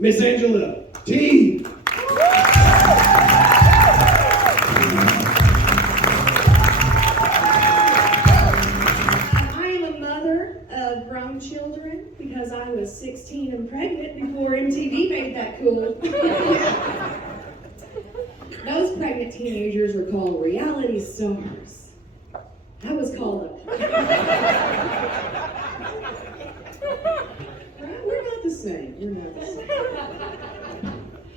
Miss Angela Teague. Grown children because I was 16 and pregnant before MTV made that cool. Those pregnant teenagers were called reality stars. I was called We're not the same. We're not the same.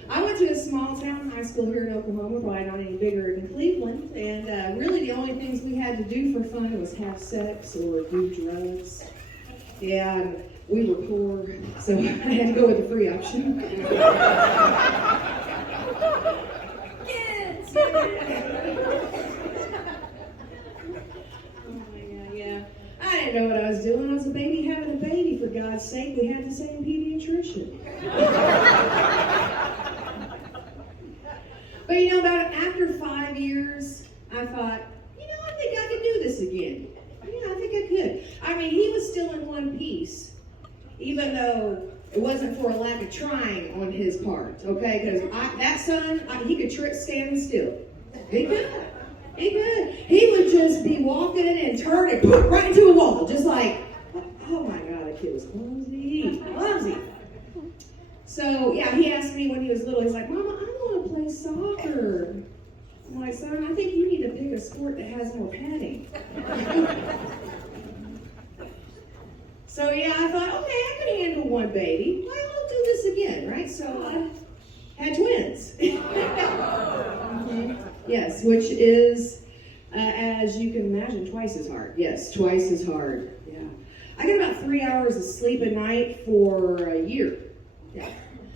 I went to a small town high school here in Oklahoma, probably not any bigger than Cleveland, and really the only things we had to do for fun was have sex or do drugs. Yeah, and we were poor, so I had to go with the free option. Kids! Oh my God, yeah. I didn't know what I was doing. I was a baby having a baby, for God's sake. We had the same pediatrician. But you know, about after 5 years, I thought, I think I could do this again. Yeah, I think I could. I mean, he was still in one piece, even though it wasn't for a lack of trying on his part, okay? Because that son, he could stand still. He could. He could. He would just be walking and turn and poof, right into a wall, just like, oh my God, that kid was clumsy. Clumsy. So, yeah, he asked me when he was little, he's like, Mama, I want to play soccer. I'm like, son, I think you need to pick a sport that has more padding. So, yeah, I thought, okay, I can handle one baby. Well, I'll do this again, right? So I had twins. Yes, which is, as you can imagine, twice as hard. Yes, twice as hard. Yeah. I get about 3 hours of sleep a night for a year. Yeah.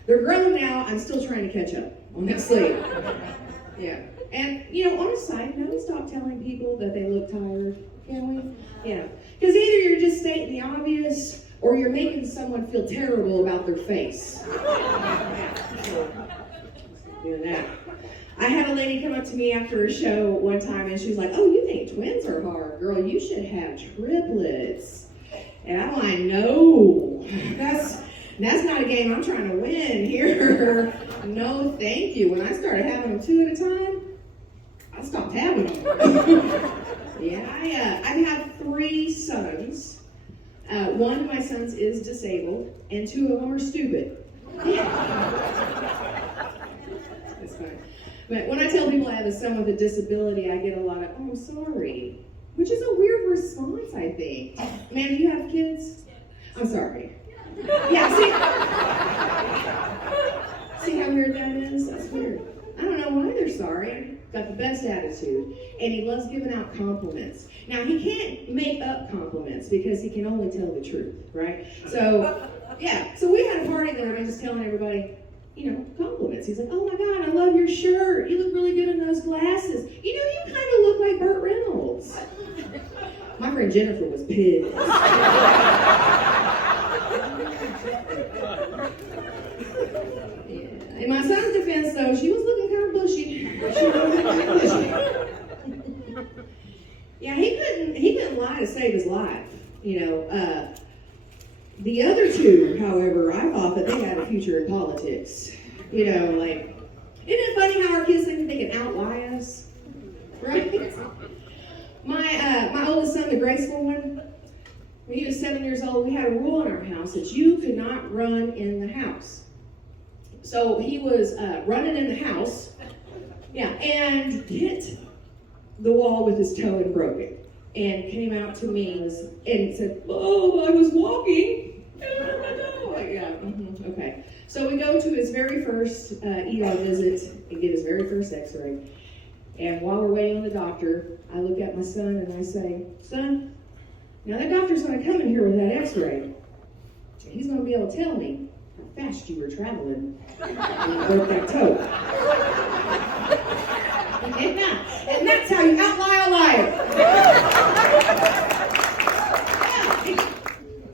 They're grown now. I'm still trying to catch up on that sleep. Yeah. And, on a side note, stop telling people that they look tired, can we? Yeah. Because either you're just stating the obvious, or you're making someone feel terrible about their face. Doing that. I had a lady come up to me after a show one time, and she was like, oh, you think twins are hard? Girl, you should have triplets. And I'm like, no, that's not a game I'm trying to win here. No, thank you. When I started having them 2 at a time, I stopped having them. Yeah, I have 3 sons. One of my sons is disabled, and 2 of them are stupid. That's fine. But when I tell people I have a son with a disability, I get a lot of, oh, I'm sorry. Which is a weird response, I think. Man, do you have kids? I'm sorry. Yeah, see how weird that is? That's weird. I don't know why they're sorry. Got the best attitude, and he loves giving out compliments. Now, he can't make up compliments because he can only tell the truth, right? So, yeah. So we had a party there, and I was just telling everybody, compliments. He's like, oh my God, I love your shirt. You look really good in those glasses. You kind of look like Burt Reynolds. My friend Jennifer was pissed. Yeah. In my son's defense, though, she was looking kind of bushy. Yeah, he couldn't lie to save his life. The other 2, however, I thought that they had a future in politics. Isn't it funny how our kids think they can outlie us? Right? My oldest son, the graceful one, when he was 7 years old, we had a rule in our house that you could not run in the house. So he was running in the house, and hit the wall with his toe and broke it. And came out to me and said, oh, I was walking. Okay. So we go to his very first ER visit and get his very first x-ray. And while we're waiting on the doctor, I look at my son and I say, son, now that doctor's going to come in here with that x-ray. He's going to be able to tell me how fast you were traveling when you broke that toe. And that's how you outlie a liar.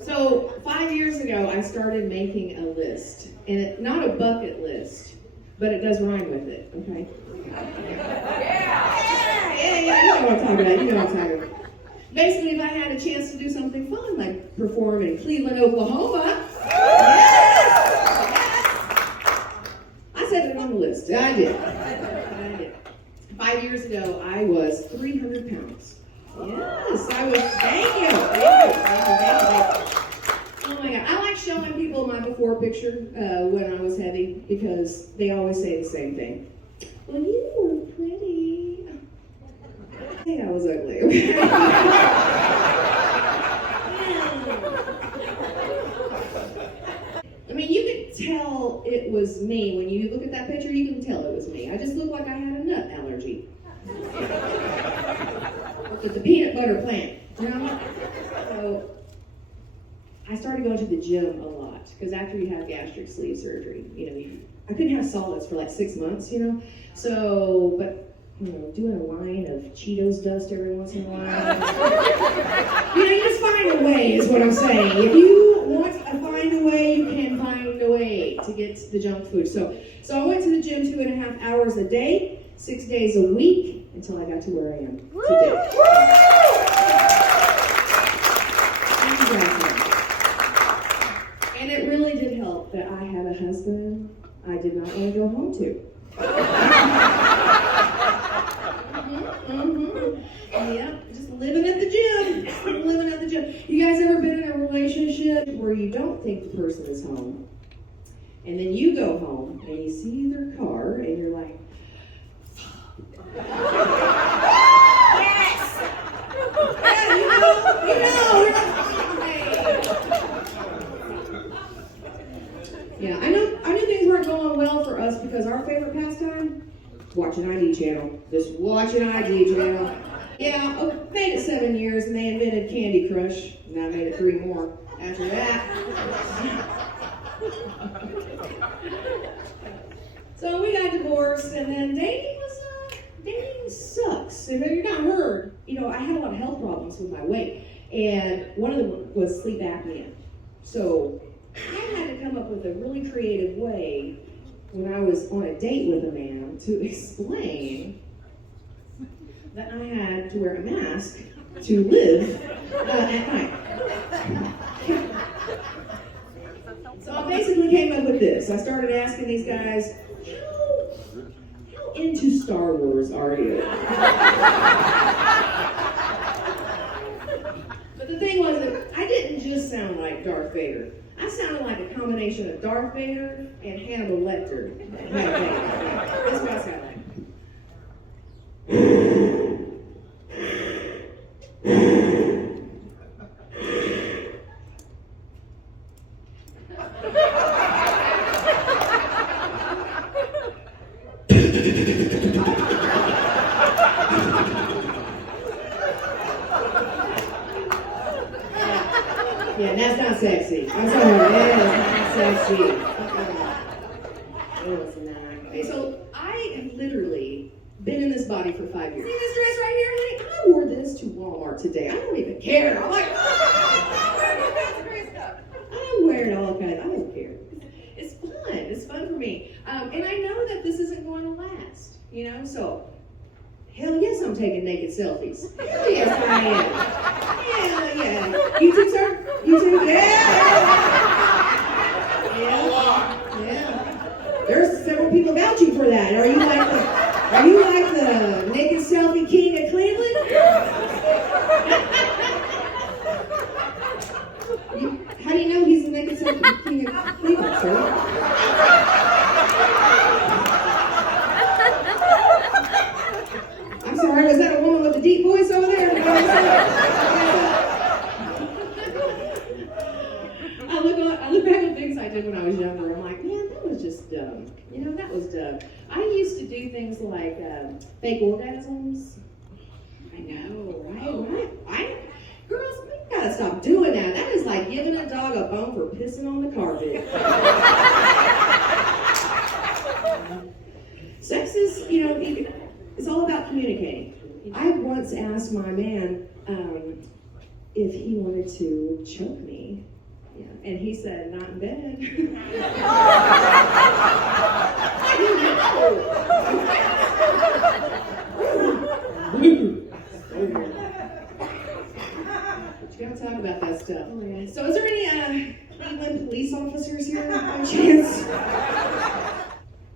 So 5 years ago, I started making a list. And not a bucket list, but it does rhyme with it, okay? Yeah, you know what I'm talking about, Basically, if I had a chance to do something fun, like perform in Cleveland, Oklahoma, yes! I did. I did. 5 years ago, I was 300 pounds. Yes, I was. Thank you. Oh my God. I like showing people my before picture when I was heavy because they always say the same thing. Well, you were pretty. I think I was ugly. I mean, you could tell it was me. When you look at that picture, you can tell it was me. I just looked like I had a nut allergy. With the peanut butter plant. You know? So I started going to the gym a lot because after you have gastric sleeve surgery, I couldn't have solids for like 6 months, So, but doing a line of Cheetos dust every once in a while. You just find a way, is what I'm saying. If you want to find a way, you can find a way to get the junk food. So I went to the gym 2.5 hours a day, 6 days a week, until I got to where I am today. And it really did help that I had a husband I did not want to go home to. Yep, just living at the gym. You guys ever been in a relationship where you don't think the person is home, and then you go home and you see their car and you're like, yes! Yeah, you know. Yeah, I knew things weren't going well for us because our favorite pastime, watching ID channel. Just watching ID channel. Yeah, I made it 7 years and they invented Candy Crush, and I made it 3 more after that. So we got divorced, and then dating sucks. If you're not heard, I had a lot of health problems with my weight, and one of them was sleep apnea. So I had to come up with a really creative way when I was on a date with a man to explain that I had to wear a mask to live at night. So I basically came up with this. I started asking these guys, how into Star Wars are you? But the thing was that I didn't just sound like Darth Vader. I sounded like a combination of Darth Vader and Hannibal Lecter. That's what I sound like. Yeah, that's not sexy. I'm sorry, that is not sexy. It was not. Okay, so I have literally been in this body for 5 years. See this dress right here, honey? I wore this to Walmart today. I don't even care. I'm like, I wear it all kinds. I don't care. It's fun. It's fun for me. And I know that this isn't going to last. So hell yes, I'm taking naked selfies. Hell yes, I am. Hell yeah. You too, sir? You too? Yeah. There's several people vouching for that. Are you like the naked selfie king of Cleveland? How do you know he's the naked selfie king of Cleveland, sir? I'm sorry, was that a woman with a deep voice over there? I look back at things I did when I was younger. I'm like, man, that was just dumb. That was dumb. I used to do things like fake orgasms. I know, right? Girls, we gotta stop doing that. That is like giving a dog a bone for pissing on the carpet. Sex is, it's all about communicating. I once asked my man if he wanted to choke me. Yeah. And he said, not in bed. But you gotta talk about that stuff. Oh, yeah. So is there any Cleveland police officers here by chance?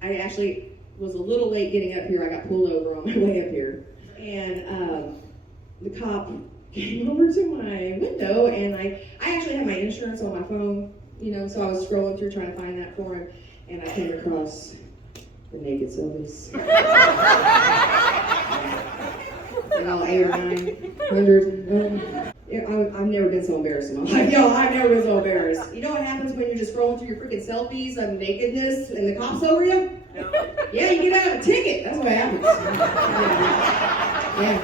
I actually was a little late getting up here. I got pulled over on my way up here. And the cop came over to my window, and I actually had my insurance on my phone, you know, so I was scrolling through trying to find that for him, and I came across the naked selfies. And all 8 or 900. I've never been so embarrassed in my life. Yo, I've never been so embarrassed. You know what happens when you're just scrolling through your freaking selfies of nakedness and the cops over you? No. Yeah, you get out of a ticket. That's what happens. Yeah.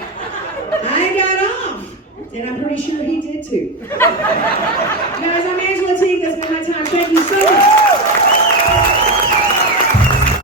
I got off. And I'm pretty sure he did too. Guys, I'm Angela Teague. That's been my time. Thank you so much.